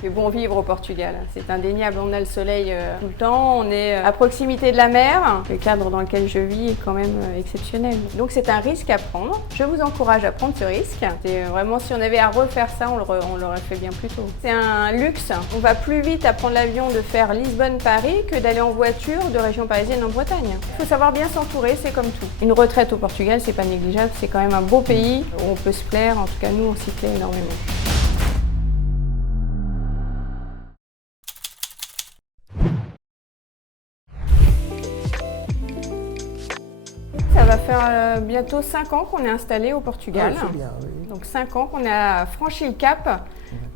C'est bon vivre au Portugal, c'est indéniable, on a le soleil tout le temps, on est à proximité de la mer, le cadre dans lequel je vis est quand même exceptionnel. Donc c'est un risque à prendre, je vous encourage à prendre ce risque. C'est vraiment, si on avait à refaire ça, on l'aurait fait bien plus tôt. C'est un luxe, on va plus vite à prendre l'avion de faire Lisbonne-Paris que d'aller en voiture de région parisienne en Bretagne. Il faut savoir bien s'entourer, c'est comme tout. Une retraite au Portugal, c'est pas négligeable, c'est quand même un beau pays où on peut se plaire, en tout cas nous on s'y plaît énormément. Ça va faire bientôt 5 ans qu'on est installé au Portugal. Ah, c'est bien, oui. Donc 5 ans qu'on a franchi le cap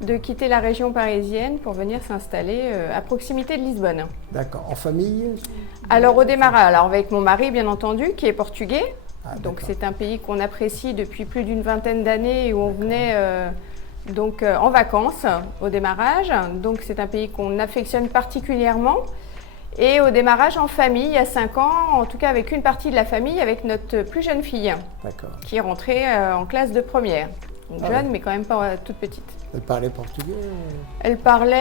de quitter la région parisienne pour venir s'installer à proximité de Lisbonne. D'accord. En famille? Alors au démarrage, alors avec mon mari bien entendu qui est portugais. Ah, Donc d'accord. c'est un pays qu'on apprécie depuis plus d'une vingtaine d'années et où on venait en vacances au démarrage. Donc c'est un pays qu'on affectionne particulièrement. Et au démarrage en famille, il y a 5 ans, en tout cas avec une partie de la famille, avec notre plus jeune fille, D'accord. qui est rentrée en classe de première. Donc Ah jeune, ouais. mais quand même pas toute petite. Elle parlait portugais? Elle parlait,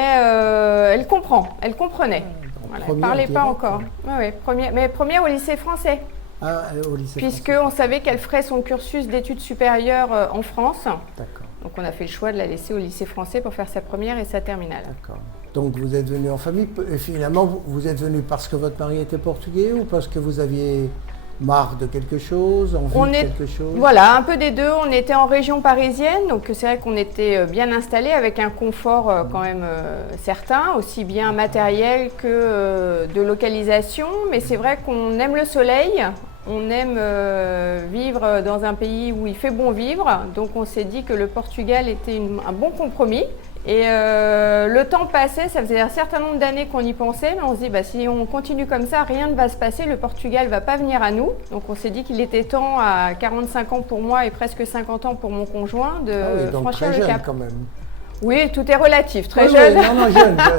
elle comprend, elle comprenait. Voilà, elle ne parlait pas direct. encore. Ouais, mais première au lycée français, Ah, au lycée puisqu'on savait qu'elle ferait son cursus d'études supérieures en France. D'accord, Donc on a fait le choix de la laisser au lycée français pour faire sa première et sa terminale. d'accord. Donc vous êtes venu en famille, et finalement vous êtes venu parce que votre mari était portugais ou parce que vous aviez marre de quelque chose, envie de quelque chose? Voilà, un peu des deux. On était en région parisienne, donc c'est vrai qu'on était bien installé avec un confort quand même certain, aussi bien matériel que de localisation. Mais c'est vrai qu'on aime le soleil, on aime vivre dans un pays où il fait bon vivre. Donc on s'est dit que le Portugal était un bon compromis. Et le temps passait, ça faisait un certain nombre d'années qu'on y pensait, mais on se dit si on continue comme ça, rien ne va se passer, le Portugal ne va pas venir à nous. Donc on s'est dit qu'il était temps, à 45 ans pour moi et presque 50 ans pour mon conjoint, de donc franchir très le jeune cap. quand même. Oui, tout est relatif, très Oui, jeune. oui, non,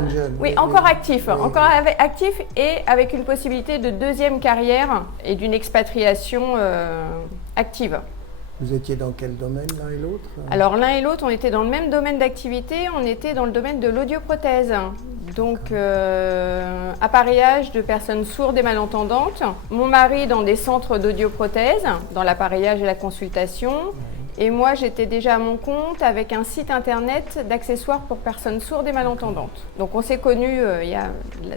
jeune. Oui, encore actif, Oui, encore actif et avec une possibilité de deuxième carrière et d'une expatriation active. Vous étiez dans quel domaine l'un et l'autre? Alors l'un et l'autre, on était dans le même domaine d'activité, on était dans le domaine de l'audioprothèse. Donc appareillage de personnes sourdes et malentendantes. Mon mari dans des centres d'audioprothèse, dans l'appareillage et la consultation. Et moi j'étais déjà à mon compte avec un site internet d'accessoires pour personnes sourdes et malentendantes. Donc on s'est connus il y a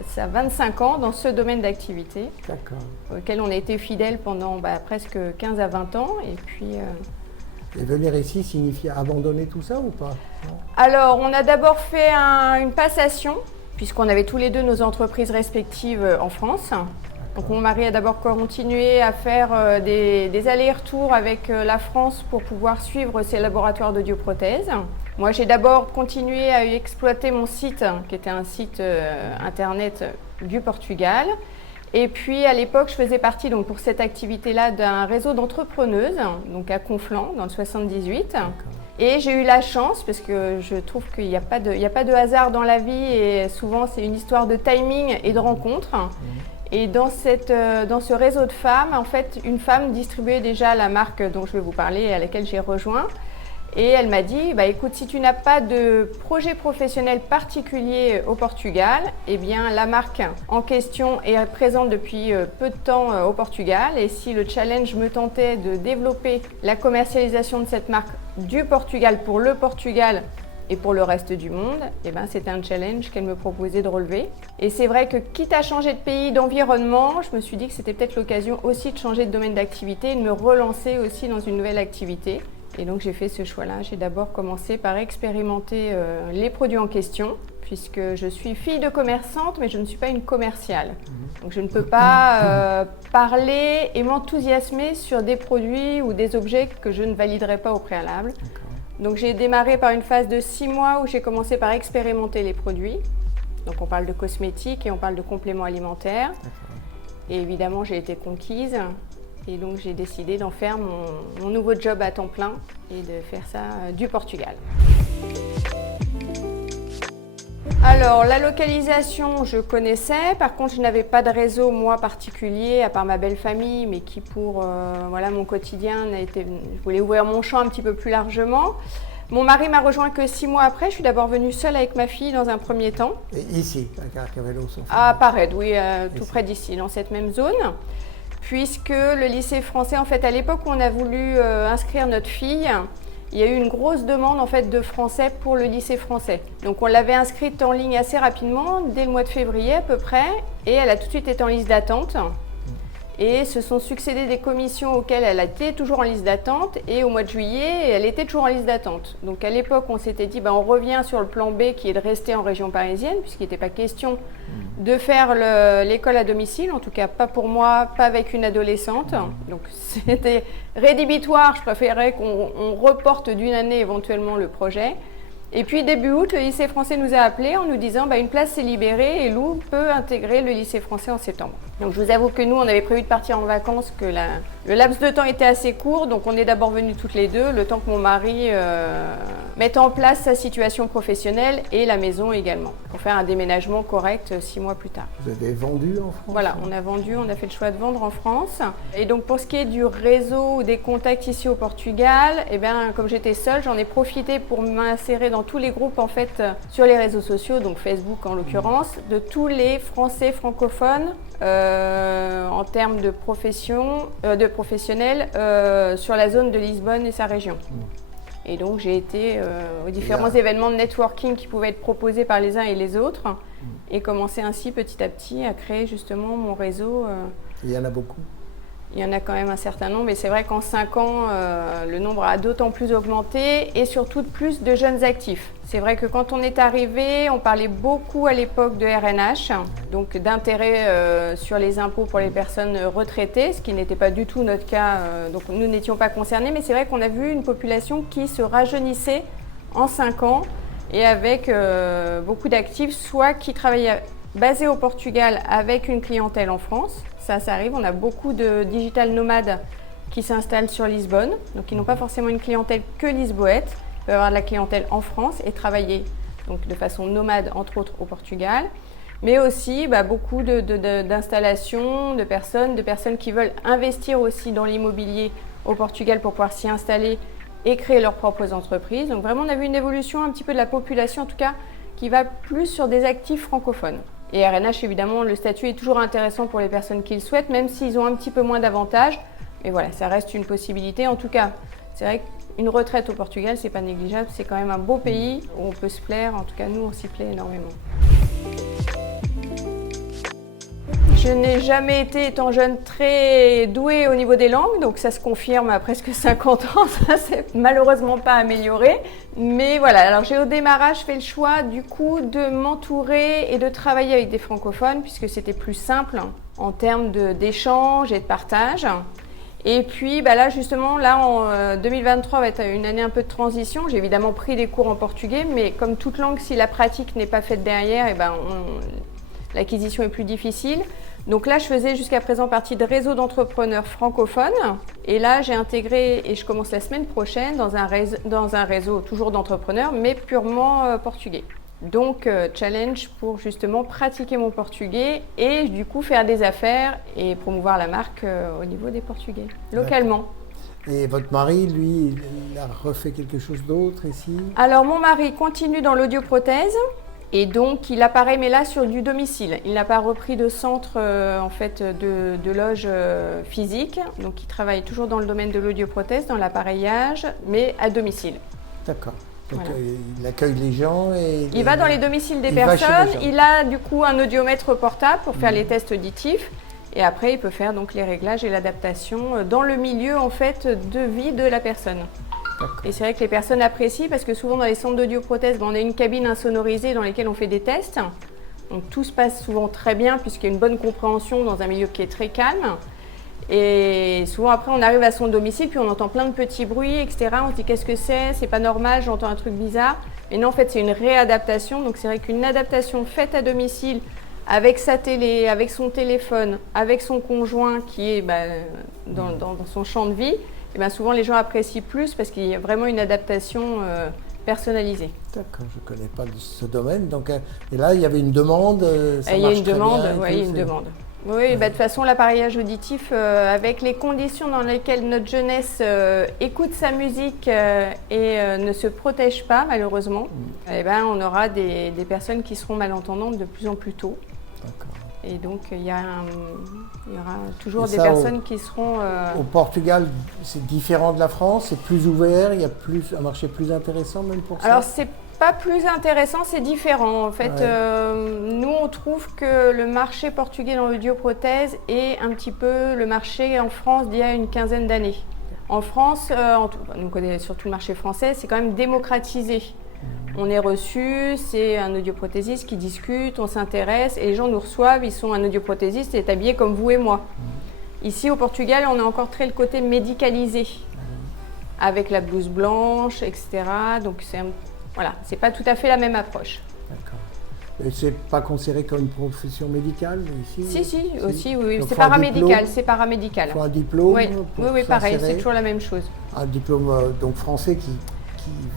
ça, 25 ans dans ce domaine d'activité. D'accord. Auquel on a été fidèles pendant presque 15 à 20 ans. Et puis, Et venir ici signifie abandonner tout ça ou pas? Non. alors, on a d'abord fait une passation, puisqu'on avait tous les deux nos entreprises respectives en France. Donc mon mari a d'abord continué à faire des allers-retours avec la France pour pouvoir suivre ses laboratoires d'audioprothèse. Moi, j'ai d'abord continué à exploiter mon site, qui était un site internet du Portugal. Et puis à l'époque, je faisais partie donc, pour cette activité-là d'un réseau d'entrepreneuses, donc à Conflans, dans le 78. D'accord. Et j'ai eu la chance, parce que je trouve qu'il n'y a pas de hasard dans la vie, et souvent c'est une histoire de timing et de rencontre. Et dans ce réseau de femmes, en fait, une femme distribuait déjà la marque dont je vais vous parler et à laquelle j'ai rejoint. Et elle m'a dit, écoute, si tu n'as pas de projet professionnel particulier au Portugal, eh bien la marque en question est présente depuis peu de temps au Portugal. Et si le challenge me tentait de développer la commercialisation de cette marque du Portugal pour le Portugal et pour le reste du monde, eh ben, c'était un challenge qu'elle me proposait de relever. Et c'est vrai que quitte à changer de pays, d'environnement, je me suis dit que c'était peut-être l'occasion aussi de changer de domaine d'activité et de me relancer aussi dans une nouvelle activité. Et donc j'ai fait ce choix-là. J'ai d'abord commencé par expérimenter les produits en question, puisque je suis fille de commerçante, mais je ne suis pas une commerciale. Donc je ne peux pas parler et m'enthousiasmer sur des produits ou des objets que je ne validerai pas au préalable. Donc j'ai démarré par une phase de 6 mois où j'ai commencé par expérimenter les produits. Donc on parle de cosmétiques et on parle de compléments alimentaires. Et évidemment j'ai été conquise. Et donc j'ai décidé d'en faire mon nouveau job à temps plein et de faire ça du Portugal. Alors la localisation je connaissais, par contre je n'avais pas de réseau moi particulier à part ma belle famille, mais qui pour mon quotidien je voulais ouvrir mon champ un petit peu plus largement. Mon mari m'a rejoint que 6 mois après. Je suis d'abord venue seule avec ma fille dans un premier temps. Et ici, à Carcavelos, À Parède, oui, tout près d'ici, dans cette même zone. Puisque le lycée français, en fait, à l'époque où on a voulu inscrire notre fille, il y a eu une grosse demande en fait de français pour le lycée français. Donc on l'avait inscrite en ligne assez rapidement, dès le mois de février à peu près, et elle a tout de suite été en liste d'attente. Et se sont succédé des commissions auxquelles elle était toujours en liste d'attente, et au mois de juillet, elle était toujours en liste d'attente. Donc à l'époque, on s'était dit, on revient sur le plan B qui est de rester en région parisienne, puisqu'il n'était pas question de faire l'école à domicile, en tout cas pas pour moi, pas avec une adolescente. Donc c'était rédhibitoire, je préférais qu'on reporte d'une année éventuellement le projet. Et puis début août, le lycée français nous a appelés en nous disant une place s'est libérée et Lou peut intégrer le lycée français en septembre. Donc je vous avoue que nous, on avait prévu de partir en vacances, que le laps de temps était assez court, donc on est d'abord venus toutes les deux, le temps que mon mari mette en place sa situation professionnelle et la maison également, pour faire un déménagement correct 6 mois plus tard. Vous avez vendu en France? Voilà, on a vendu, on a fait le choix de vendre en France. Et donc pour ce qui est du réseau ou des contacts ici au Portugal, comme j'étais seule, j'en ai profité pour m'insérer dans tous les groupes en fait sur les réseaux sociaux, donc Facebook en l'occurrence, de tous les Français francophones en termes de profession, de professionnels sur la zone de Lisbonne et sa région. Et donc j'ai été aux différents événements de networking qui pouvaient être proposés par les uns et les autres et commencer ainsi petit à petit à créer justement mon réseau. Il y en a beaucoup? Il y en a quand même un certain nombre et c'est vrai qu'en 5 ans, le nombre a d'autant plus augmenté et surtout de plus de jeunes actifs. C'est vrai que quand on est arrivé, on parlait beaucoup à l'époque de RNH, donc d'intérêt sur les impôts pour les personnes retraitées, ce qui n'était pas du tout notre cas, donc nous n'étions pas concernés, mais c'est vrai qu'on a vu une population qui se rajeunissait en 5 ans et avec beaucoup d'actifs, soit qui travaillaient basés au Portugal avec une clientèle en France. Ça arrive, on a beaucoup de digital nomades qui s'installent sur Lisbonne, donc ils n'ont pas forcément une clientèle que lisboète, ils peuvent avoir de la clientèle en France et travailler donc de façon nomade, entre autres au Portugal, mais aussi beaucoup d'installations, de personnes qui veulent investir aussi dans l'immobilier au Portugal pour pouvoir s'y installer et créer leurs propres entreprises. Donc vraiment, on a vu une évolution un petit peu de la population, en tout cas, qui va plus sur des actifs francophones. Et RNH, évidemment, le statut est toujours intéressant pour les personnes qui le souhaitent, même s'ils ont un petit peu moins d'avantages. Mais voilà, ça reste une possibilité. En tout cas, c'est vrai qu'une retraite au Portugal, c'est pas négligeable. C'est quand même un beau pays où on peut se plaire. En tout cas, nous, on s'y plaît énormément. Je n'ai jamais été, étant jeune, très douée au niveau des langues, donc ça se confirme à presque 50 ans, ça s'est malheureusement pas amélioré. Mais voilà, alors j'ai au démarrage fait le choix du coup de m'entourer et de travailler avec des francophones, puisque c'était plus simple en termes d'échange et de partage. Et puis là justement, là en 2023 va être une année un peu de transition. J'ai évidemment pris des cours en portugais, mais comme toute langue, si la pratique n'est pas faite derrière, l'acquisition est plus difficile. Donc là, je faisais jusqu'à présent partie de réseaux d'entrepreneurs francophones. Et là, j'ai intégré, et je commence la semaine prochaine, dans un réseau toujours d'entrepreneurs, mais purement portugais. Donc, challenge pour justement pratiquer mon portugais et du coup faire des affaires et promouvoir la marque au niveau des Portugais, localement. Et votre mari, lui, il a refait quelque chose d'autre ici? Alors, mon mari continue dans l'audioprothèse. Et donc, il apparaît, mais là, sur du domicile. Il n'a pas repris de centre en fait, de loge physique. Donc, il travaille toujours dans le domaine de l'audioprothèse, dans l'appareillage, mais à domicile. D'accord. Donc, voilà. Il accueille les gens et... Il va dans les domiciles des personnes. Il a du coup un audiomètre portable pour faire les tests auditifs. Et après, il peut faire donc les réglages et l'adaptation dans le milieu en fait, de vie de la personne. Et c'est vrai que les personnes apprécient parce que souvent dans les centres d'audioprothèse, on a une cabine insonorisée dans laquelle on fait des tests. Donc tout se passe souvent très bien puisqu'il y a une bonne compréhension dans un milieu qui est très calme. Et souvent après on arrive à son domicile puis on entend plein de petits bruits, etc. On se dit qu'est-ce que c'est pas normal, j'entends un truc bizarre. Mais non, en fait c'est une réadaptation. Donc c'est vrai qu'une adaptation faite à domicile avec sa télé, avec son téléphone, avec son conjoint qui est dans son champ de vie, et bien souvent les gens apprécient plus parce qu'il y a vraiment une adaptation personnalisée. D'accord, je ne connais pas ce domaine. Donc, et là, il y avait une demande. Il y a une demande, oui, il y a une demande. Oui, de toute façon, l'appareillage auditif, avec les conditions dans lesquelles notre jeunesse écoute sa musique et ne se protège pas, malheureusement, on aura des personnes qui seront malentendantes de plus en plus tôt. D'accord. Et donc, il y aura toujours des personnes qui seront... Au Portugal, c'est différent de la France, c'est plus ouvert, il y a un marché plus intéressant même pour ça? Alors, c'est pas plus intéressant, c'est différent. En fait, nous, on trouve que le marché portugais dans l'audioprothèse est un petit peu le marché en France d'il y a une quinzaine d'années. En France, on connaît surtout le marché français, c'est quand même démocratisé. On est reçu, c'est un audioprothésiste qui discute, on s'intéresse et les gens nous reçoivent, ils sont un audioprothésiste et est habillé comme vous et moi. Ici au Portugal, on a encore très le côté médicalisé, avec la blouse blanche, etc. Donc c'est pas tout à fait la même approche. D'accord. Et c'est pas considéré comme une profession médicale ici? Si, aussi, oui. C'est paramédical, c'est paramédical. Il faut un diplôme? Oui, pareil, c'est toujours la même chose. Un diplôme donc français qui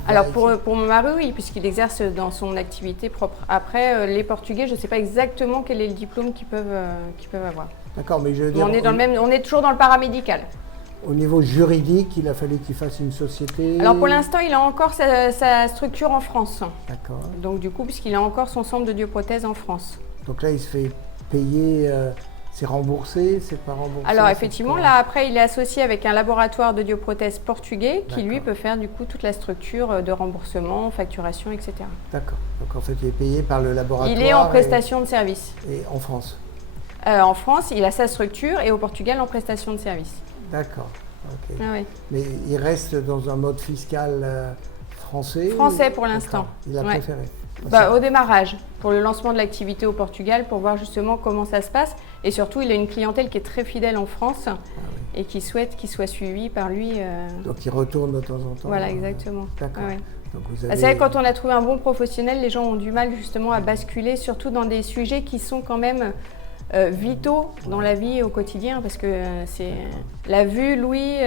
Alors pour mon mari, oui, puisqu'il exerce dans son activité propre. Après, les Portugais, je ne sais pas exactement quel est le diplôme qu'ils peuvent avoir. D'accord, mais je veux dire... On est toujours dans le paramédical. Au niveau juridique, il a fallu qu'il fasse une société? Alors pour l'instant, il a encore sa structure en France. D'accord. Donc du coup, puisqu'il a encore son centre d'audioprothèse en France. Donc là, il se fait payer... C'est remboursé, c'est pas remboursé? Alors effectivement, là après, il est associé avec un laboratoire d'audioprothèse portugais qui lui peut faire du coup toute la structure de remboursement, facturation, etc. D'accord. Donc en fait, il est payé par le laboratoire. Il est en prestation de service. Et en France? En France, il a sa structure et au Portugal en prestation de service. D'accord. Ok. Ah, oui. Mais il reste dans un mode fiscal français? Français pour l'instant. Il a préféré? Au démarrage, pour le lancement de l'activité au Portugal, pour voir justement comment ça se passe. Et surtout, il a une clientèle qui est très fidèle en France et qui souhaite qu'il soit suivi par lui. Donc il retourne de temps en temps? Voilà, exactement. D'accord. Ah, ouais. Donc C'est vrai que quand on a trouvé un bon professionnel, les gens ont du mal justement à basculer, surtout dans des sujets qui sont quand même vitaux dans la vie au quotidien, parce que c'est la vue, l'ouïe,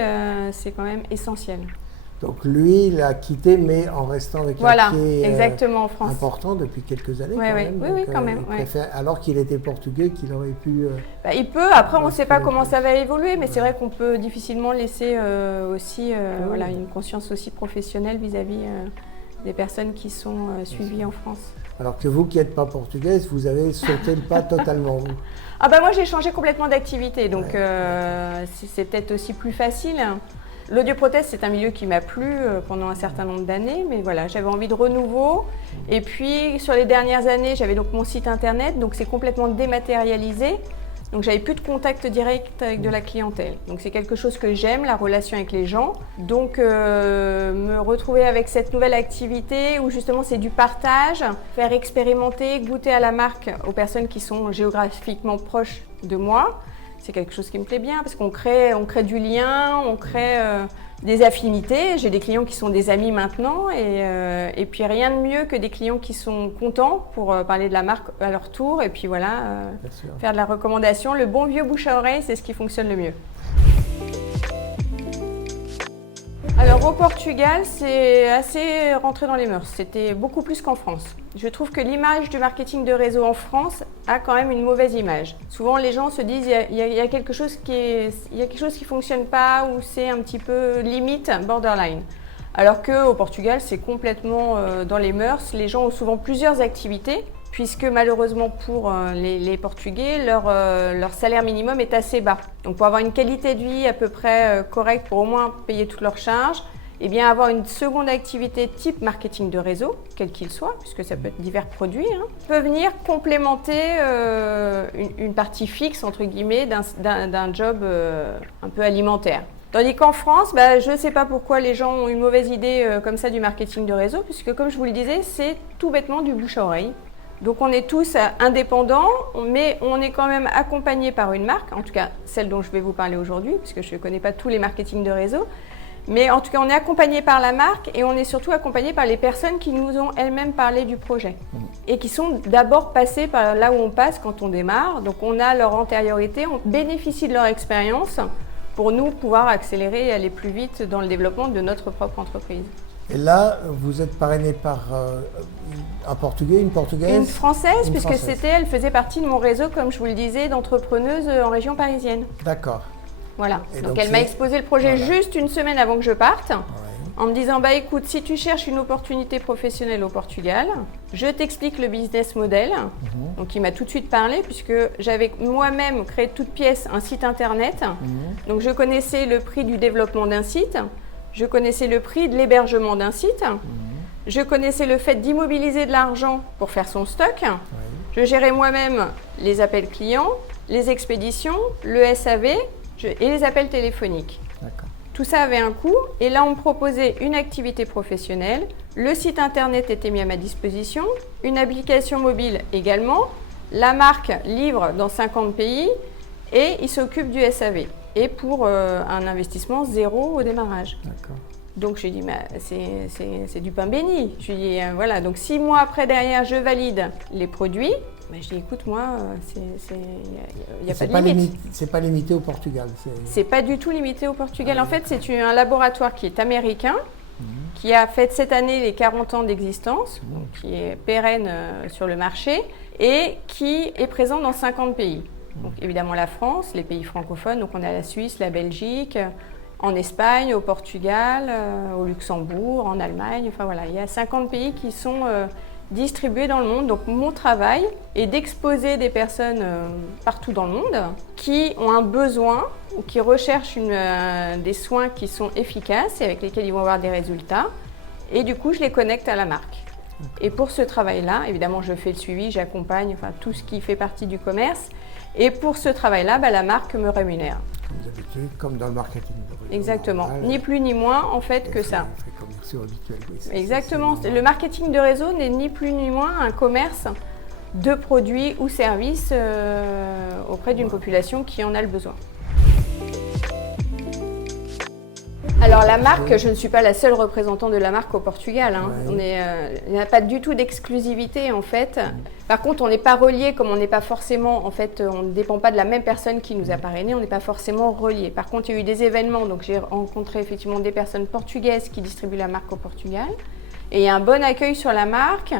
c'est quand même essentiel. Donc lui, il a quitté, mais en restant avec un pied exactement, en France. important depuis quelques années quand même. Oui, quand même. Alors qu'il était portugais, qu'il aurait pu... il peut, après on ne sait pas comment ça va évoluer, mais c'est vrai qu'on peut difficilement laisser aussi une conscience aussi professionnelle vis-à-vis des personnes qui sont suivies en France. Alors que vous qui n'êtes pas portugaise, vous avez sauté le pas totalement, vous? Moi j'ai changé complètement d'activité, donc c'est peut-être aussi plus facile. L'audioprothèse, c'est un milieu qui m'a plu pendant un certain nombre d'années, mais voilà, j'avais envie de renouveau. Et puis, sur les dernières années, j'avais donc mon site internet, donc c'est complètement dématérialisé. Donc, j'avais plus de contact direct avec de la clientèle. Donc, c'est quelque chose que j'aime, la relation avec les gens. Donc, me retrouver avec cette nouvelle activité où justement c'est du partage, faire expérimenter, goûter à la marque aux personnes qui sont géographiquement proches de moi. C'est quelque chose qui me plaît bien parce qu'on crée du lien, on crée des affinités. J'ai des clients qui sont des amis maintenant et puis rien de mieux que des clients qui sont contents pour parler de la marque à leur tour et puis faire de la recommandation. Le bon vieux bouche à oreille, c'est ce qui fonctionne le mieux. Alors au Portugal, c'est assez rentré dans les mœurs. C'était beaucoup plus qu'en France. Je trouve que l'image du marketing de réseau en France a quand même une mauvaise image. Souvent, les gens se disent il y a quelque chose qui fonctionne pas ou c'est un petit peu limite, borderline. Alors qu'au Portugal, c'est complètement dans les mœurs. Les gens ont souvent plusieurs activités, puisque malheureusement pour les Portugais, leur salaire minimum est assez bas. Donc pour avoir une qualité de vie à peu près correcte, pour au moins payer toutes leurs charges, et bien avoir une seconde activité type marketing de réseau, quel qu'il soit, puisque ça peut être divers produits, peut venir complémenter une partie fixe, entre guillemets, d'un job un peu alimentaire. Tandis qu'en France, je ne sais pas pourquoi les gens ont une mauvaise idée comme ça du marketing de réseau, puisque comme je vous le disais, c'est tout bêtement du bouche à oreille. Donc on est tous indépendants, mais on est quand même accompagnés par une marque, en tout cas celle dont je vais vous parler aujourd'hui, puisque je ne connais pas tous les marketing de réseau. Mais en tout cas, on est accompagné par la marque et on est surtout accompagné par les personnes qui nous ont elles-mêmes parlé du projet et qui sont d'abord passées par là où on passe quand on démarre. Donc on a leur antériorité, on bénéficie de leur expérience pour nous pouvoir accélérer et aller plus vite dans le développement de notre propre entreprise. Et là, vous êtes parrainé par un Portugais, une Portugaise? Une Française, Une puisque Française. elle faisait partie de mon réseau, comme je vous le disais, d'entrepreneuses en région parisienne. D'accord. Voilà. Et Donc donc elle m'a exposé le projet voilà. juste une semaine avant que je parte, Ouais. en me disant, bah écoute, si tu cherches une opportunité professionnelle au Portugal, je t'explique le business model. Donc il m'a tout de suite parlé, puisque j'avais moi-même créé de toutes pièces un site internet. Donc je connaissais le prix du développement d'un site, je connaissais le prix de l'hébergement d'un site, je connaissais le fait d'immobiliser de l'argent pour faire son stock. Ouais. Je gérais moi-même les appels clients, les expéditions, le SAV et les appels téléphoniques. D'accord. Tout ça avait un coût et là on me proposait une activité professionnelle, le site internet était mis à ma disposition, une application mobile également, la marque livre dans 50 pays et il s'occupe du SAV et pour un investissement zéro au démarrage. D'accord. Donc je lui ai dit, c'est du pain béni. Je lui ai dit, voilà, donc 6 mois après derrière je valide les produits. Mais je dis, écoute, moi, il n'y a pas de limite. C'est pas limité au Portugal. C'est pas du tout limité au Portugal. En fait, c'est un laboratoire qui est américain, qui a fait cette année les 40 ans d'existence, donc qui est pérenne sur le marché et qui est présent dans 50 pays. Donc évidemment la France, les pays francophones, donc on a la Suisse, la Belgique, en Espagne, au Portugal, au Luxembourg, en Allemagne, enfin voilà, il y a 50 pays qui sont distribués dans le monde. Donc mon travail est d'exposer des personnes partout dans le monde qui ont un besoin ou qui recherchent des soins qui sont efficaces et avec lesquels ils vont avoir des résultats. Et du coup, je les connecte à la marque. Et pour ce travail-là, évidemment, je fais le suivi, j'accompagne, enfin tout ce qui fait partie du commerce. Et pour ce travail-là, bah, la marque me rémunère. Comme d'habitude, comme dans le marketing. Exactement. Normal. Ni plus ni moins en fait que ça. Les faits commerciaux habituels, oui, Exactement. c'est Le marketing de réseau n'est ni plus ni moins un commerce de produits ou services auprès d'une population qui en a le besoin. Alors la marque, je ne suis pas la seule représentante de la marque au Portugal. Hein. Ouais. Il n'y a pas du tout d'exclusivité en fait. Par contre, on n'est pas relié comme on n'est pas forcément, en fait, on ne dépend pas de la même personne qui nous a parrainé, on n'est pas forcément relié. Par contre, il y a eu des événements, donc j'ai rencontré effectivement des personnes portugaises qui distribuent la marque au Portugal. Et il y a un bon accueil sur la marque.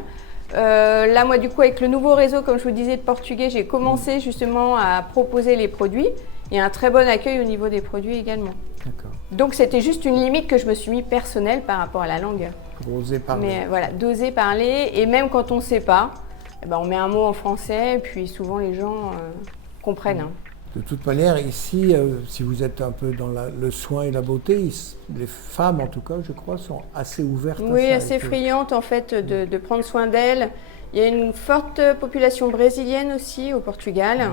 Là, moi, du coup, avec le nouveau réseau, comme je vous disais, de portugais, j'ai commencé justement à proposer les produits. Il y a un très bon accueil au niveau des produits également. D'accord. Donc, c'était juste une limite que je me suis mis personnelle par rapport à la langue. Pour oser parler. Mais voilà, d'oser parler. Et même quand on ne sait pas, eh ben, on met un mot en français, et puis souvent les gens comprennent. Hein. De toute manière, ici, si vous êtes un peu dans le soin et la beauté, les femmes, en tout cas, je crois, sont assez ouvertes à ça. Oui, assez friandes en fait de prendre soin d'elles. Il y a une forte population brésilienne aussi au Portugal.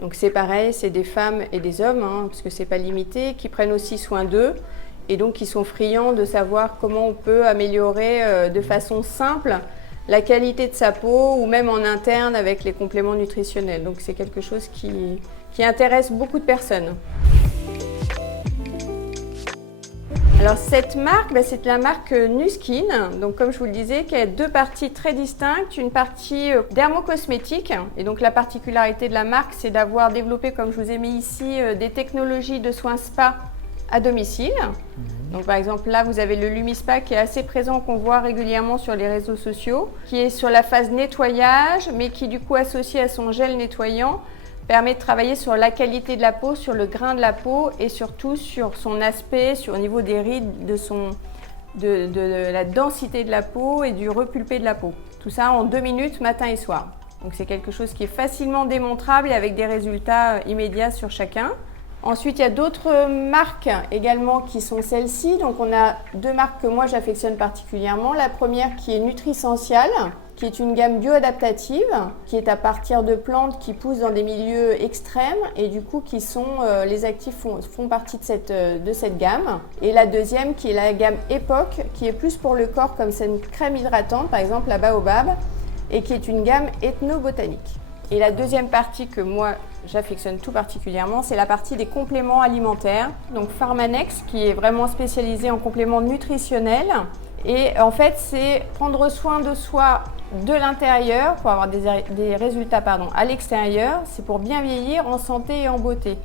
Donc c'est pareil, c'est des femmes et des hommes, hein, parce que c'est pas limité, qui prennent aussi soin d'eux et donc qui sont friands de savoir comment on peut améliorer de façon simple la qualité de sa peau ou même en interne avec les compléments nutritionnels. Donc c'est quelque chose qui intéresse beaucoup de personnes. Alors cette marque, c'est la marque Nuskin, donc comme je vous le disais, qui a deux parties très distinctes, une partie dermocosmétique, et donc la particularité de la marque, c'est d'avoir développé, comme je vous ai mis ici, des technologies de soins spa à domicile. Donc par exemple là vous avez le Lumispa qui est assez présent, qu'on voit régulièrement sur les réseaux sociaux, qui est sur la phase nettoyage, mais qui du coup associé à son gel nettoyant, permet de travailler sur la qualité de la peau, sur le grain de la peau et surtout sur son aspect, au niveau des rides, de la densité de la peau et du repulpé de la peau. Tout ça en 2 minutes, matin et soir. Donc c'est quelque chose qui est facilement démontrable et avec des résultats immédiats sur chacun. Ensuite, il y a d'autres marques également qui sont celles-ci. Donc on a 2 marques que moi j'affectionne particulièrement. La première qui est Nutrisential, qui est une gamme bioadaptative, qui est à partir de plantes qui poussent dans des milieux extrêmes et du coup qui sont, les actifs font partie de cette gamme. Et la deuxième qui est la gamme Epoch, qui est plus pour le corps comme c'est une crème hydratante, par exemple la Baobab, et qui est une gamme ethnobotanique. Et la deuxième partie que moi j'affectionne tout particulièrement, c'est la partie des compléments alimentaires. Donc Pharmanex qui est vraiment spécialisé en compléments nutritionnels. Et en fait, c'est prendre soin de soi de l'intérieur pour avoir des résultats à l'extérieur. C'est pour bien vieillir en santé et en beauté.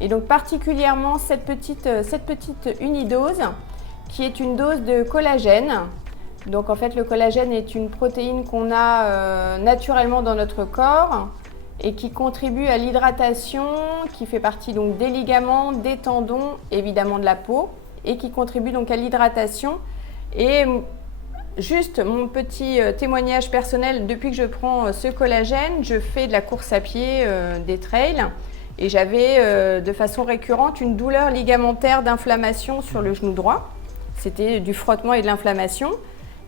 Et donc particulièrement cette petite unidose qui est une dose de collagène. Donc en fait, le collagène est une protéine qu'on a naturellement dans notre corps et qui contribue à l'hydratation, qui fait partie donc des ligaments, des tendons, évidemment de la peau, et qui contribue donc à l'hydratation. Et juste mon petit témoignage personnel, depuis que je prends ce collagène, je fais de la course à pied, des trails, et j'avais de façon récurrente une douleur ligamentaire d'inflammation sur le genou droit. C'était du frottement et de l'inflammation.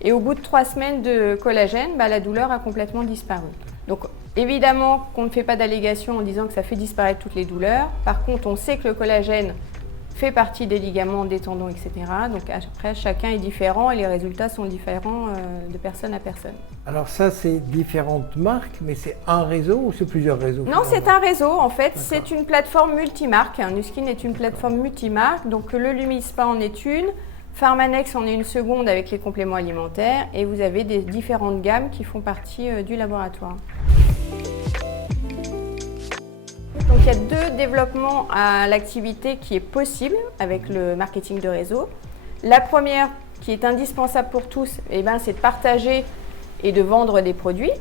Et au bout de 3 semaines de collagène, la douleur a complètement disparu. Donc évidemment qu'on ne fait pas d'allégation en disant que ça fait disparaître toutes les douleurs. Par contre, on sait que le collagène fait partie des ligaments, des tendons, etc. Donc après, chacun est différent et les résultats sont différents de personne à personne. Alors ça, c'est différentes marques, mais c'est un réseau ou c'est plusieurs réseaux? Non, c'est un réseau en fait. C'est une plateforme multimarque. Nuskin est une plateforme multimarque. Donc le Lumispa en est une. Pharmanex en est une seconde avec les compléments alimentaires et vous avez des différentes gammes qui font partie du laboratoire. Donc il y a 2 développements à l'activité qui est possible avec le marketing de réseau. La première qui est indispensable pour tous, c'est de partager et de vendre des produits.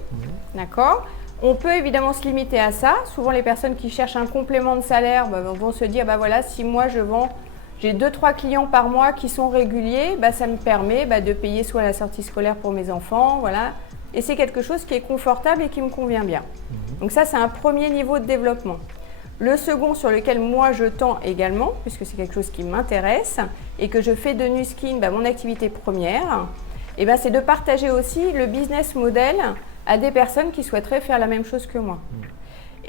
D'accord ? On peut évidemment se limiter à ça. Souvent les personnes qui cherchent un complément de salaire vont se dire voilà, si moi je vends, j'ai 2-3 clients par mois qui sont réguliers, ça me permet de payer soit la sortie scolaire pour mes enfants, voilà. Et c'est quelque chose qui est confortable et qui me convient bien. Donc ça, c'est un premier niveau de développement. Le second sur lequel moi je tends également, puisque c'est quelque chose qui m'intéresse et que je fais de Nuskin mon activité première, c'est de partager aussi le business model à des personnes qui souhaiteraient faire la même chose que moi.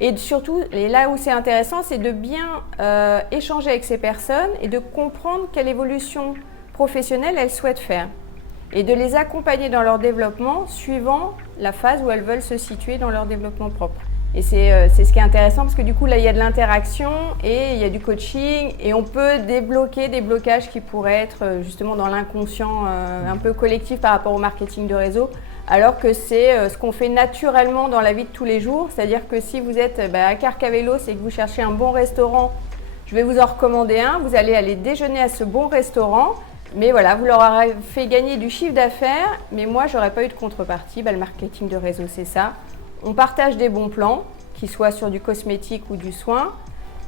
Et surtout, et là où c'est intéressant, c'est de bien échanger avec ces personnes et de comprendre quelle évolution professionnelle elles souhaitent faire. Et de les accompagner dans leur développement suivant la phase où elles veulent se situer dans leur développement propre. Et c'est ce qui est intéressant parce que du coup, là, il y a de l'interaction et il y a du coaching et on peut débloquer des blocages qui pourraient être justement dans l'inconscient un peu collectif par rapport au marketing de réseau. Alors que c'est ce qu'on fait naturellement dans la vie de tous les jours. C'est-à-dire que si vous êtes à Carcavelos et que vous cherchez un bon restaurant, je vais vous en recommander un. Vous allez aller déjeuner à ce bon restaurant. Mais voilà, vous leur aurez fait gagner du chiffre d'affaires. Mais moi, je n'aurais pas eu de contrepartie. Le marketing de réseau, c'est ça. On partage des bons plans, qu'ils soient sur du cosmétique ou du soin.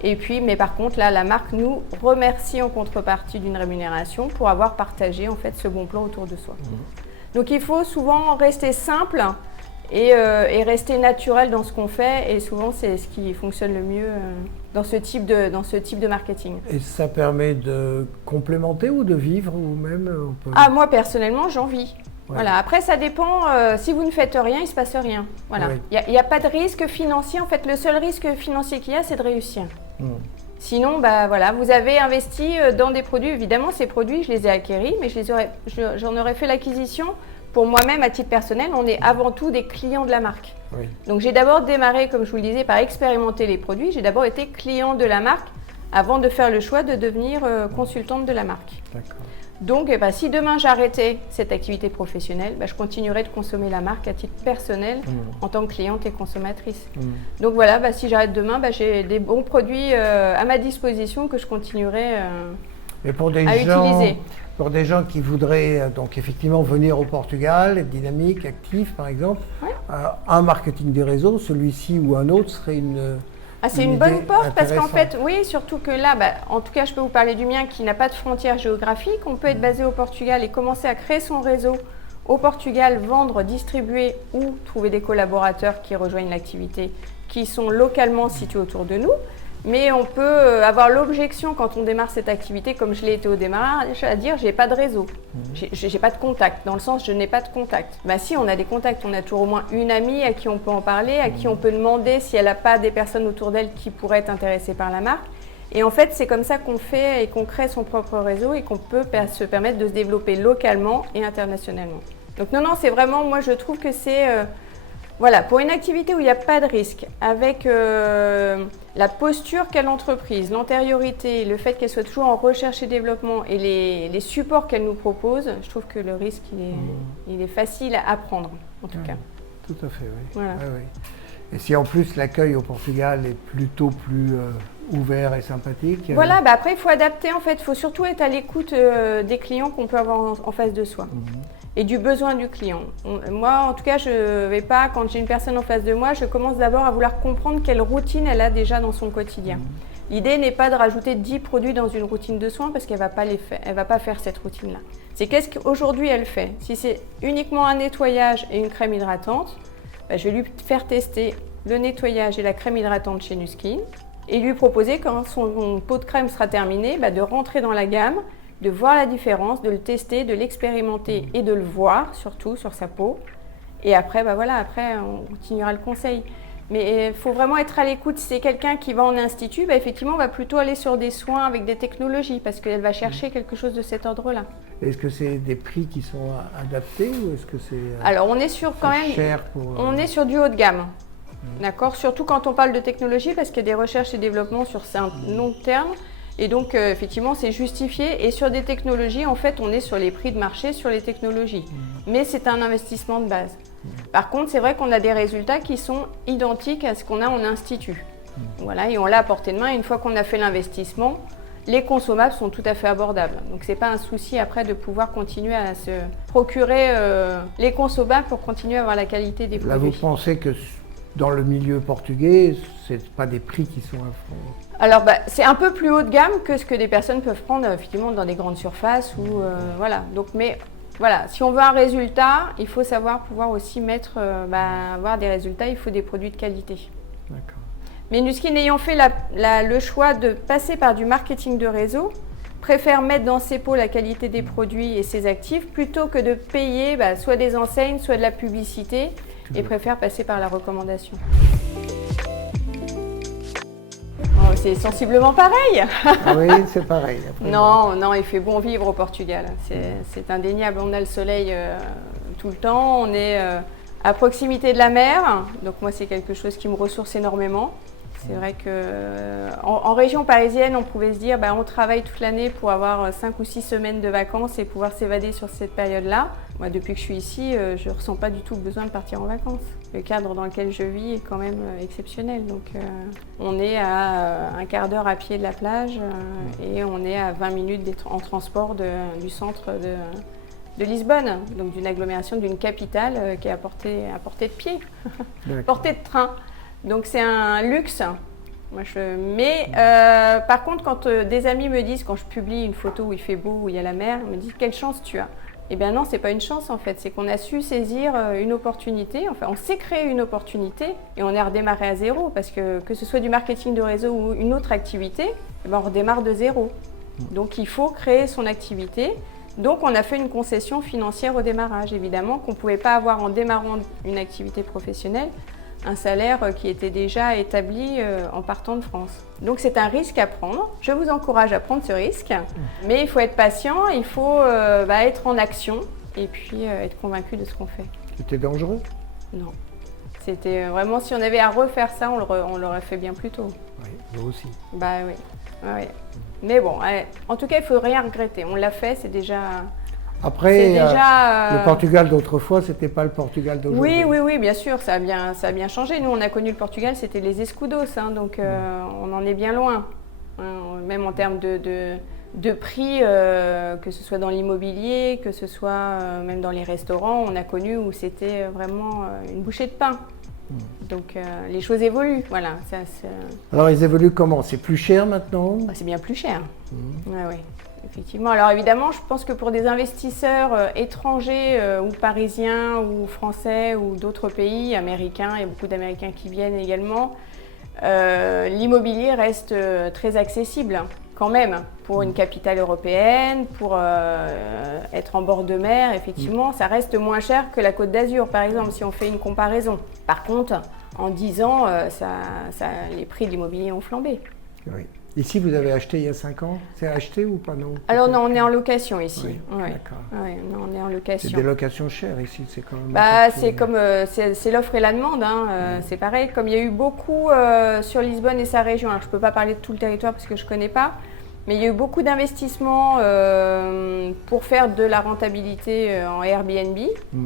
Et puis, mais par contre, là, la marque nous remercie en contrepartie d'une rémunération pour avoir partagé en fait ce bon plan autour de soi. Donc il faut souvent rester simple et rester naturel dans ce qu'on fait et souvent c'est ce qui fonctionne le mieux dans ce type de marketing. Et ça permet de complémenter ou de vivre ou même Moi personnellement j'en vis. Ouais. Voilà. Après ça dépend, si vous ne faites rien, il ne se passe rien. Voilà. Il n'y a pas de risque financier, en fait le seul risque financier qu'il y a c'est de réussir. Sinon, vous avez investi dans des produits. Évidemment, ces produits, je les ai acquéris, mais j'en aurais fait l'acquisition pour moi-même à titre personnel. On est avant tout des clients de la marque. Oui. Donc, j'ai d'abord démarré, comme je vous le disais, par expérimenter les produits. J'ai d'abord été client de la marque avant de faire le choix de devenir consultante de la marque. D'accord. Donc, si demain j'arrêtais cette activité professionnelle, je continuerais de consommer la marque à titre personnel en tant que cliente et consommatrice. Donc voilà, si j'arrête demain, j'ai des bons produits à ma disposition que je continuerai à utiliser. Pour des gens qui voudraient donc effectivement venir au Portugal, être dynamiques, actifs par exemple, un marketing des réseaux, celui-ci ou un autre serait une... c'est une bonne porte parce qu'en fait, oui, surtout que là, en tout cas, je peux vous parler du mien qui n'a pas de frontières géographiques. On peut être basé au Portugal et commencer à créer son réseau au Portugal, vendre, distribuer ou trouver des collaborateurs qui rejoignent l'activité qui sont localement situés autour de nous. Mais on peut avoir l'objection quand on démarre cette activité, comme je l'ai été au démarrage, à dire j'ai pas de réseau, j'ai pas de contact, dans le sens je n'ai pas de contact. Si on a des contacts, on a toujours au moins une amie à qui on peut en parler, à qui on peut demander si elle n'a pas des personnes autour d'elle qui pourraient être intéressées par la marque. Et en fait, c'est comme ça qu'on fait et qu'on crée son propre réseau et qu'on peut se permettre de se développer localement et internationalement. Donc non, c'est vraiment, moi je trouve que c'est... pour une activité où il n'y a pas de risque, avec la posture qu'a l'entreprise, l'antériorité, le fait qu'elle soit toujours en recherche et développement et les supports qu'elle nous propose, je trouve que le risque, il est facile à prendre, en tout cas. Tout à fait, oui. Voilà. Oui. Et si en plus l'accueil au Portugal est plutôt plus ouvert et sympathique. Voilà, après il faut adapter en fait, il faut surtout être à l'écoute des clients qu'on peut avoir en face de soi et du besoin du client. Moi en tout cas, je ne vais pas, quand j'ai une personne en face de moi, je commence d'abord à vouloir comprendre quelle routine elle a déjà dans son quotidien. L'idée n'est pas de rajouter 10 produits dans une routine de soins parce qu'elle ne va pas faire cette routine-là. C'est qu'est-ce qu'aujourd'hui elle fait. Si c'est uniquement un nettoyage et une crème hydratante, je vais lui faire tester le nettoyage et la crème hydratante chez Nuskin et lui proposer, quand son pot de crème sera terminé, de rentrer dans la gamme, de voir la différence, de le tester, de l'expérimenter et de le voir surtout sur sa peau. Et après, après on continuera le conseil. Mais il faut vraiment être à l'écoute. Si c'est quelqu'un qui va en institut, effectivement, on va plutôt aller sur des soins avec des technologies parce qu'elle va chercher quelque chose de cet ordre-là. Est-ce que c'est des prix qui sont adaptés ou est-ce que c'est Alors, on est sur quand même cher pour, on est sur du haut de gamme. D'accord, surtout quand on parle de technologie parce qu'il y a des recherches et développements sur un long terme. Et donc, effectivement, c'est justifié. Et sur des technologies, en fait, on est sur les prix de marché sur les technologies. Mais c'est un investissement de base. Par contre, c'est vrai qu'on a des résultats qui sont identiques à ce qu'on a en institut. Voilà, et on l'a à portée de main. Et une fois qu'on a fait l'investissement, les consommables sont tout à fait abordables. Donc, ce n'est pas un souci après de pouvoir continuer à se procurer les consommables pour continuer à avoir la qualité des produits. Là, vous pensez que dans le milieu portugais, ce n'est pas des prix qui sont affreux? Alors, c'est un peu plus haut de gamme que ce que des personnes peuvent prendre effectivement dans des grandes surfaces. Ou, voilà. Donc, mais voilà, si on veut un résultat, il faut savoir pouvoir aussi avoir des résultats, il faut des produits de qualité. D'accord. Mais Nuskin, ayant fait le choix de passer par du marketing de réseau, préfère mettre dans ses pots la qualité des produits et ses actifs plutôt que de payer soit des enseignes, soit de la publicité, et préfère passer par la recommandation. Oh, c'est sensiblement pareil. Ah oui, c'est pareil. Après, non, il fait bon vivre au Portugal. C'est indéniable. On a le soleil tout le temps. On est à proximité de la mer. Donc moi, c'est quelque chose qui me ressource énormément. C'est vrai qu'en région parisienne, on pouvait se dire on travaille toute l'année pour avoir 5 ou 6 semaines de vacances et pouvoir s'évader sur cette période-là. Moi, depuis que je suis ici, je ne ressens pas du tout le besoin de partir en vacances. Le cadre dans lequel je vis est quand même exceptionnel. Donc, on est à un quart d'heure à pied de la plage et on est à 20 minutes en transport du centre de Lisbonne, donc d'une agglomération, d'une capitale qui est à portée de pied, portée de train. Donc c'est un luxe. Mais par contre, quand des amis me disent, quand je publie une photo où il fait beau, où il y a la mer, ils me disent quelle chance tu as. Eh bien non, c'est pas une chance en fait, c'est qu'on a su saisir une opportunité, enfin on s'est créé une opportunité et on est redémarré à zéro parce que ce soit du marketing de réseau ou une autre activité, on redémarre de zéro. Donc il faut créer son activité. Donc on a fait une concession financière au démarrage, évidemment, qu'on ne pouvait pas avoir en démarrant une activité professionnelle, un salaire qui était déjà établi en partant de France. Donc c'est un risque à prendre. Je vous encourage à prendre ce risque, mais il faut être patient, il faut être en action et puis être convaincu de ce qu'on fait. C'était dangereux? Non. C'était vraiment, si on avait à refaire ça, on l'aurait fait bien plus tôt. Oui, nous aussi. Oui. Ouais. Mais bon, en tout cas, il ne faut rien regretter. On l'a fait, c'est déjà... Après, le Portugal d'autrefois, c'était pas le Portugal d'aujourd'hui. Oui, bien sûr, ça a bien changé. Nous, on a connu le Portugal, c'était les escudos, donc on en est bien loin. Même en termes de prix, que ce soit dans l'immobilier, que ce soit même dans les restaurants, on a connu où c'était vraiment une bouchée de pain. Donc les choses évoluent, voilà. Alors ils évoluent comment? C'est plus cher maintenant? C'est bien plus cher. Oui. Effectivement. Alors évidemment, je pense que pour des investisseurs étrangers ou parisiens ou français ou d'autres pays, américains, il y a beaucoup d'Américains qui viennent également, l'immobilier reste très accessible quand même pour une capitale européenne, pour être en bord de mer, effectivement, ça reste moins cher que la Côte d'Azur par exemple si on fait une comparaison. Par contre, en 10 ans, les prix de l'immobilier ont flambé. Oui. Ici, vous avez acheté il y a 5 ans? C'est acheté ou pas? Non. Alors non, on est en location ici. Oui, d'accord. Oui, on est en location. C'est des locations chères ici, c'est quand même... c'est l'offre et la demande, c'est pareil. Comme il y a eu beaucoup sur Lisbonne et sa région, alors je ne peux pas parler de tout le territoire parce que je ne connais pas, mais il y a eu beaucoup d'investissements pour faire de la rentabilité en Airbnb,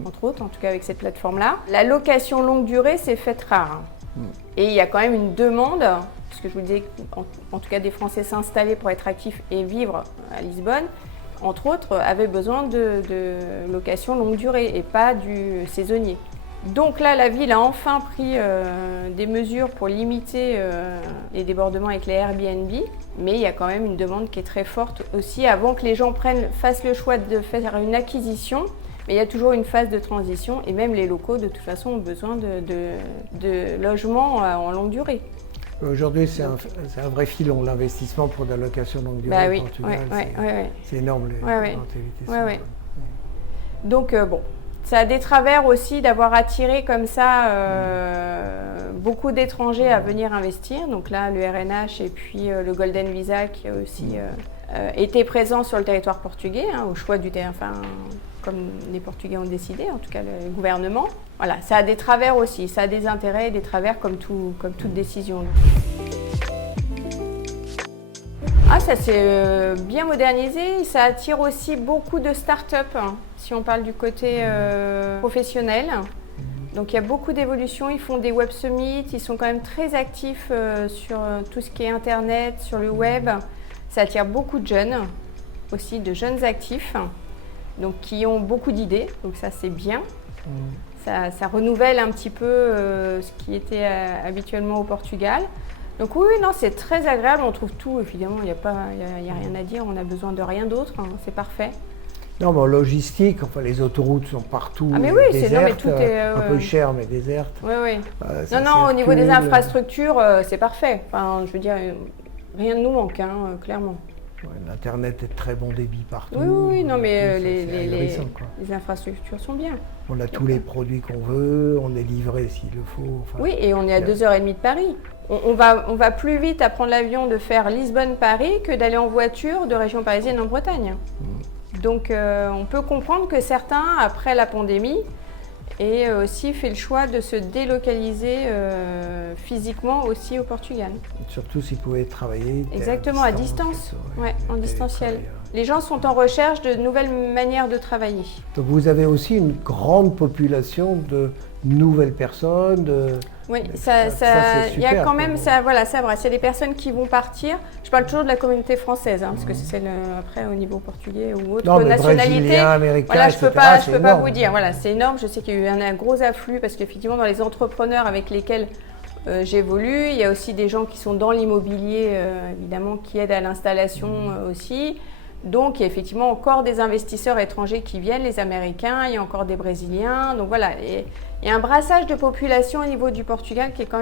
entre autres, en tout cas avec cette plateforme-là. La location longue durée s'est faite rare. Et il y a quand même une demande, parce que je vous disais en tout cas des Français s'installer pour être actifs et vivre à Lisbonne, entre autres, avaient besoin de location longue durée et pas du saisonnier. Donc là, la ville a enfin pris des mesures pour limiter les débordements avec les Airbnb, mais il y a quand même une demande qui est très forte aussi avant que les gens fassent le choix de faire une acquisition. Mais il y a toujours une phase de transition et même les locaux, de toute façon, ont besoin de logements en longue durée. Aujourd'hui, c'est un vrai filon, l'investissement pour de la location longue durée au Portugal. C'est énorme, les rentabilités. Donc, bon, ça a des travers aussi d'avoir attiré comme ça beaucoup d'étrangers à venir investir. Donc là, le RNH et puis le Golden Visa qui a aussi été présent sur le territoire portugais, au choix du terrain, comme les Portugais ont décidé, en tout cas le gouvernement. Voilà, ça a des travers aussi, ça a des intérêts et des travers comme toute décision. Ça s'est bien modernisé, ça attire aussi beaucoup de start-up, si on parle du côté professionnel. Donc il y a beaucoup d'évolutions, ils font des web summits, ils sont quand même très actifs sur tout ce qui est internet, sur le web. Ça attire beaucoup de jeunes, aussi de jeunes actifs, donc qui ont beaucoup d'idées, donc ça c'est bien. Ça renouvelle un petit peu ce qui était habituellement au Portugal. Donc oui, non, c'est très agréable, on trouve tout, évidemment, il n'y a rien à dire, on n'a besoin de rien d'autre, c'est parfait. Non, mais en logistique, les autoroutes sont partout, mais oui, désertes, tout est, un peu cher, mais désertes. Oui. Non, au niveau des infrastructures, c'est parfait. Enfin, je veux dire, rien ne nous manque, clairement. L'Internet est de très bon débit partout. Oui, non, mais les infrastructures sont bien. On a tous les produits qu'on veut, on est livré s'il le faut. Oui, et on est à 2h30 de Paris. On va plus vite à prendre l'avion de faire Lisbonne-Paris que d'aller en voiture de région parisienne en Bretagne. Donc on peut comprendre que certains, après la pandémie, aient aussi fait le choix de se délocaliser physiquement aussi au Portugal. Surtout s'ils pouvaient travailler exactement, à distance, en distanciel. Les gens sont en recherche de nouvelles manières de travailler. Donc vous avez aussi une grande population de nouvelles personnes. Oui, il y a quand même, ça brasse. Il y a des personnes qui vont partir. Je parle toujours de la communauté française, parce que c'est celle après au niveau portugais ou autre nationalité. Américain, je peux pas vous dire. Voilà, c'est énorme. Je sais qu'il y a eu un gros afflux parce qu'effectivement, dans les entrepreneurs avec lesquels j'évolue, il y a aussi des gens qui sont dans l'immobilier, évidemment, qui aident à l'installation aussi. Donc, il y a effectivement encore des investisseurs étrangers qui viennent, les Américains, il y a encore des Brésiliens. Donc voilà, il y a un brassage de population au niveau du Portugal qui est quand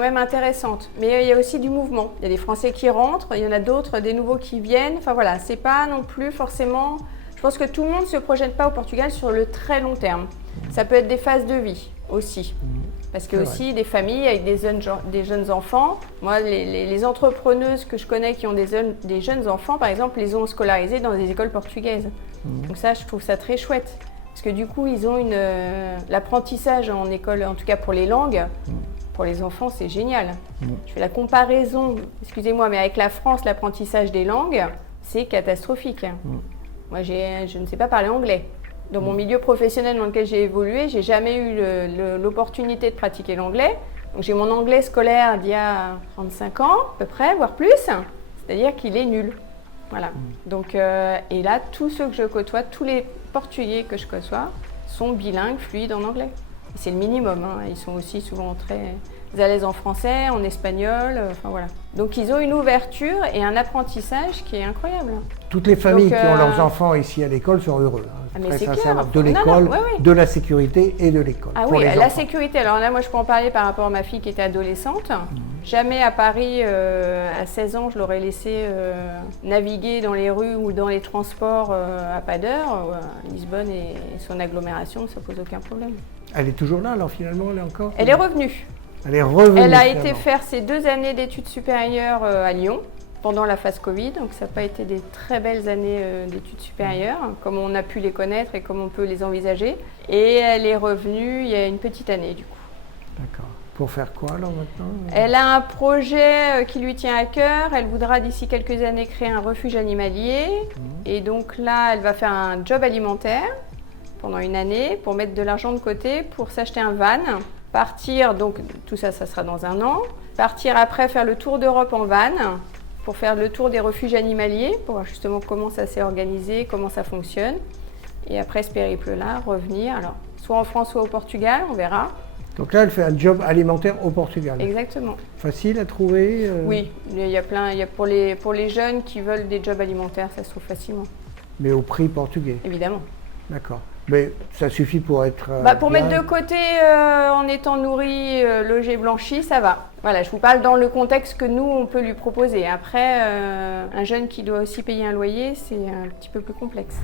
même intéressante. Mais il y a aussi du mouvement. Il y a des Français qui rentrent, il y en a d'autres, des nouveaux qui viennent. Enfin voilà, c'est pas non plus forcément... Je pense que tout le monde ne se projette pas au Portugal sur le très long terme. Ça peut être des phases de vie aussi. Parce que aussi des familles avec des jeunes enfants. Moi, les entrepreneuses que je connais qui ont des jeunes enfants, par exemple, les ont scolarisés dans des écoles portugaises. Donc ça, je trouve ça très chouette. Parce que du coup, ils ont l'apprentissage en école, en tout cas pour les langues, pour les enfants, c'est génial. Je fais la comparaison, excusez-moi, mais avec la France, l'apprentissage des langues, c'est catastrophique. Moi, je ne sais pas parler anglais. Dans mon milieu professionnel dans lequel j'ai évolué, j'ai jamais eu l'opportunité de pratiquer l'anglais. Donc j'ai mon anglais scolaire d'il y a 35 ans, à peu près, voire plus. C'est-à-dire qu'il est nul. Voilà. Donc, et là, tous ceux que je côtoie, tous les Portugais que je côtoie, sont bilingues, fluides en anglais. Et c'est le minimum. Ils sont aussi souvent très à l'aise en français, en espagnol, enfin voilà. Donc ils ont une ouverture et un apprentissage qui est incroyable. Toutes les familles qui ont leurs enfants ici à l'école sont heureux. Mais c'est clair. De l'école, de la sécurité et de l'école. Ah oui, la sécurité. Alors là, moi, je peux en parler par rapport à ma fille qui était adolescente. Jamais à Paris, à 16 ans, je l'aurais laissé naviguer dans les rues ou dans les transports à pas d'heure. Lisbonne et son agglomération, ça pose aucun problème. Elle est toujours là, alors finalement, elle est encore. Elle est revenue. Elle est revenue. Elle a été faire ses 2 années d'études supérieures à Lyon pendant la phase Covid, donc ça n'a pas été des très belles années d'études supérieures, comme on a pu les connaître et comme on peut les envisager. Et elle est revenue il y a une petite année du coup. D'accord. Pour faire quoi alors maintenant ? Elle a un projet qui lui tient à cœur. Elle voudra d'ici quelques années créer un refuge animalier. Et donc là, elle va faire un job alimentaire pendant une année pour mettre de l'argent de côté pour s'acheter un van. partir, donc tout ça, ça sera dans 1 an. Partir après, faire le tour d'Europe en van, pour faire le tour des refuges animaliers, pour voir justement comment ça s'est organisé, comment ça fonctionne. Et après ce périple-là, revenir, alors soit en France, soit au Portugal, on verra. Donc là, elle fait un job alimentaire au Portugal. Exactement. Facile à trouver Oui, il y a plein, pour les jeunes qui veulent des jobs alimentaires, ça se trouve facilement. Mais au prix portugais. Évidemment. D'accord. Mais ça suffit pour être... pour mettre de côté en étant nourri, logé, blanchi, ça va. Voilà, je vous parle dans le contexte que nous, on peut lui proposer. Après, un jeune qui doit aussi payer un loyer, c'est un petit peu plus complexe.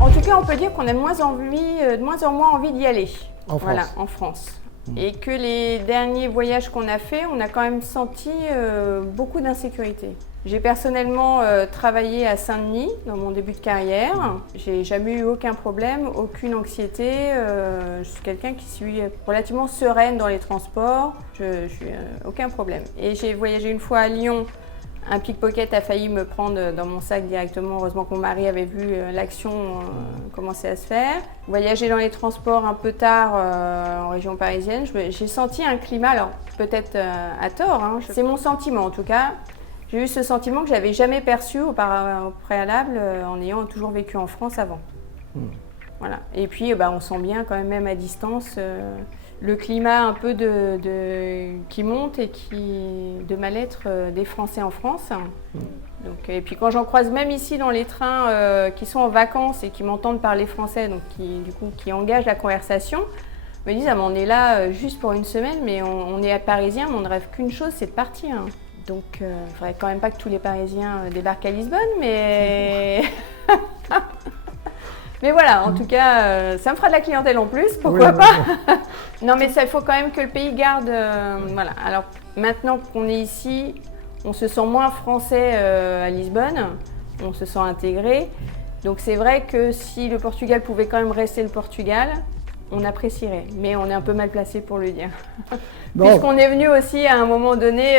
En tout cas, on peut dire qu'on a de moins en moins envie d'y aller. En France. Voilà, en France. Et que les derniers voyages qu'on a faits, on a quand même senti beaucoup d'insécurité. J'ai personnellement travaillé à Saint-Denis dans mon début de carrière. J'ai jamais eu aucun problème, aucune anxiété. Je suis quelqu'un qui suis relativement sereine dans les transports. Je suis aucun problème. Et j'ai voyagé une fois à Lyon. Un pickpocket a failli me prendre dans mon sac directement. Heureusement que mon mari avait vu l'action commencer à se faire. Voyager dans les transports un peu tard en région parisienne, j'ai senti un climat, alors peut-être à tort, hein, c'est mon sentiment en tout cas. J'ai eu ce sentiment que je n'avais jamais perçu au préalable en ayant toujours vécu en France avant. Voilà. Et puis on sent bien quand même à distance le climat un peu qui monte et de mal-être des Français en France. Donc, et puis quand j'en croise même ici dans les trains qui sont en vacances et qui m'entendent parler français, donc qui engagent la conversation, me disent on est là juste pour 1 semaine, mais on est à Parisien, mais on ne rêve qu'une chose, c'est de partir. Donc il ne faudrait quand même pas que tous les Parisiens débarquent à Lisbonne, mais... Mais voilà, en tout cas, ça me fera de la clientèle en plus, pourquoi pas. Non, mais il faut quand même que le pays garde... voilà. Alors maintenant qu'on est ici, on se sent moins français à Lisbonne, on se sent intégré. Donc c'est vrai que si le Portugal pouvait quand même rester le Portugal, on apprécierait. Mais on est un peu mal placé pour le dire. Puisqu'on est venu aussi à un moment donné,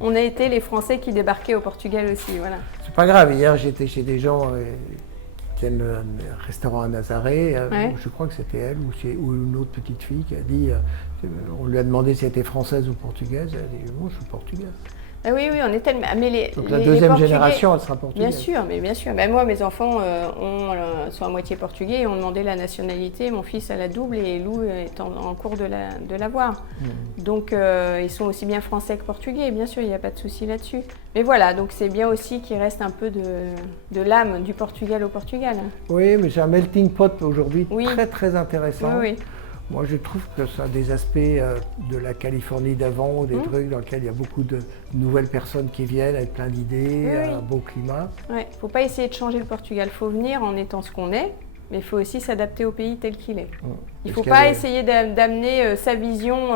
on a été les Français qui débarquaient au Portugal aussi. Voilà. C'est pas grave, hier j'étais chez des gens... qui aime un restaurant à Nazaré, je crois que c'était elle ou une autre petite fille qui a dit, on lui a demandé si elle était française ou portugaise, elle a dit moi je suis portugaise. Oui, on est tellement... Donc la deuxième génération, elle sera portugaise. Bien sûr. Moi, mes enfants sont à moitié portugais et ont demandé la nationalité. Mon fils a la double et Lou est en cours de l'avoir. Donc ils sont aussi bien français que portugais, bien sûr, il n'y a pas de souci là-dessus. Mais voilà, donc c'est bien aussi qu'il reste un peu de l'âme du Portugal au Portugal. Oui, mais c'est un melting pot aujourd'hui très très intéressant. Oui. Moi, je trouve que ça a des aspects de la Californie d'avant, des trucs dans lesquels il y a beaucoup de nouvelles personnes qui viennent avec plein d'idées, un beau climat. Il ne faut pas essayer de changer le Portugal. Il faut venir en étant ce qu'on est, mais il faut aussi s'adapter au pays tel qu'il est. Il ne faut pas essayer d'amener sa vision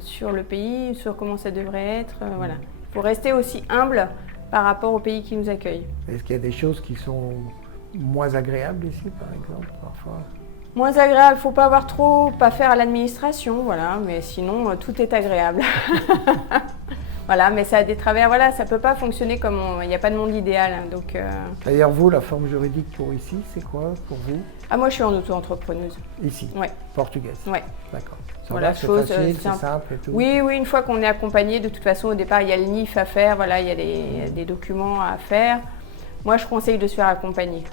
sur le pays, sur comment ça devrait être. Voilà. Il faut rester aussi humble par rapport au pays qui nous accueille. Est-ce qu'il y a des choses qui sont moins agréables ici, par exemple, parfois ? Moins agréable, il ne faut pas avoir trop à faire à l'administration, voilà, mais sinon tout est agréable. Voilà, mais ça a des travers, voilà, ça ne peut pas fonctionner comme il n'y a pas de monde idéal. Donc, D'ailleurs, vous, la forme juridique pour ici, c'est quoi pour vous ? Moi je suis en auto-entrepreneuse. Ici ? Oui. Portugaise ? Oui. D'accord. Voilà, c'est facile, c'est simple et tout. Oui, une fois qu'on est accompagné, de toute façon au départ il y a le NIF à faire, voilà, il y a des documents à faire. Moi je conseille de se faire accompagner.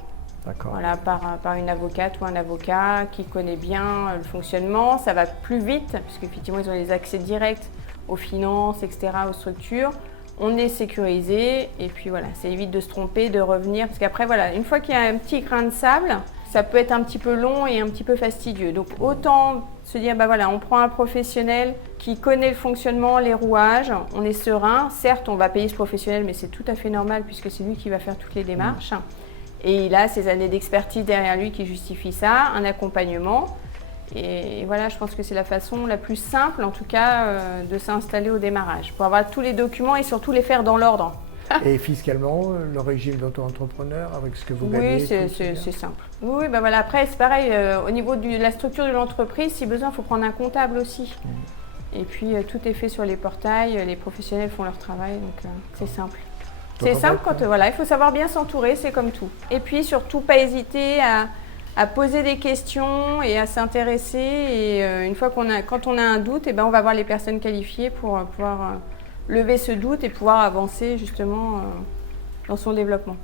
Voilà, par une avocate ou un avocat qui connaît bien le fonctionnement. Ça va plus vite, puisqu'effectivement, ils ont les accès directs aux finances, etc., aux structures. On est sécurisé, et puis voilà, ça évite de se tromper, de revenir. Parce qu'après, voilà, une fois qu'il y a un petit grain de sable, ça peut être un petit peu long et un petit peu fastidieux. Donc autant se dire, voilà, on prend un professionnel qui connaît le fonctionnement, les rouages, on est serein. Certes, on va payer ce professionnel, mais c'est tout à fait normal, puisque c'est lui qui va faire toutes les démarches. Et il a ses années d'expertise derrière lui qui justifient ça, un accompagnement. Et voilà, je pense que c'est la façon la plus simple, en tout cas, de s'installer au démarrage, pour avoir tous les documents et surtout les faire dans l'ordre. Et fiscalement, le régime d'auto-entrepreneur, avec ce que vous gagnez? Oui, c'est simple. Oui, voilà, après, c'est pareil, au niveau de la structure de l'entreprise, si besoin, il faut prendre un comptable aussi. Et puis, tout est fait sur les portails, les professionnels font leur travail, donc c'est simple. C'est simple quand il faut savoir bien s'entourer, c'est comme tout. Et puis surtout pas hésiter à poser des questions et à s'intéresser. Et quand on a un doute, on va voir les personnes qualifiées pour pouvoir lever ce doute et pouvoir avancer justement dans son développement.